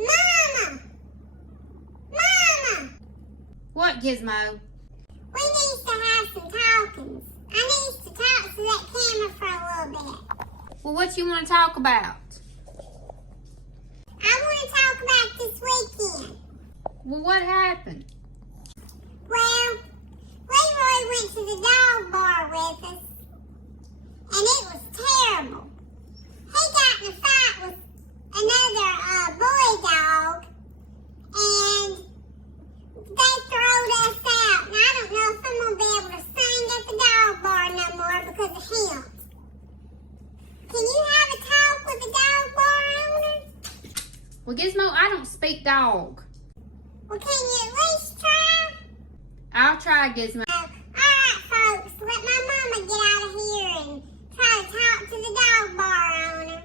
Mama! Mama! What, Gizmo? We need to have some talkings. I need to talk to that camera for a little bit. Well, what you want to talk about? I want to talk about this weekend. Well, what happened? Well, Leroy went to the dog bar with us, and it was terrible. He got in a fight with another boy dog, and they throwed us out. And I don't know if I'm going to be able to sing at the dog bar no more because of him. Can you have a talk with the dog bar owner? Well, Gizmo, I don't speak dog. Well, can you at least try? I'll try, Gizmo. Alright, folks, let my mama get out of here and try to talk to the dog bar owner.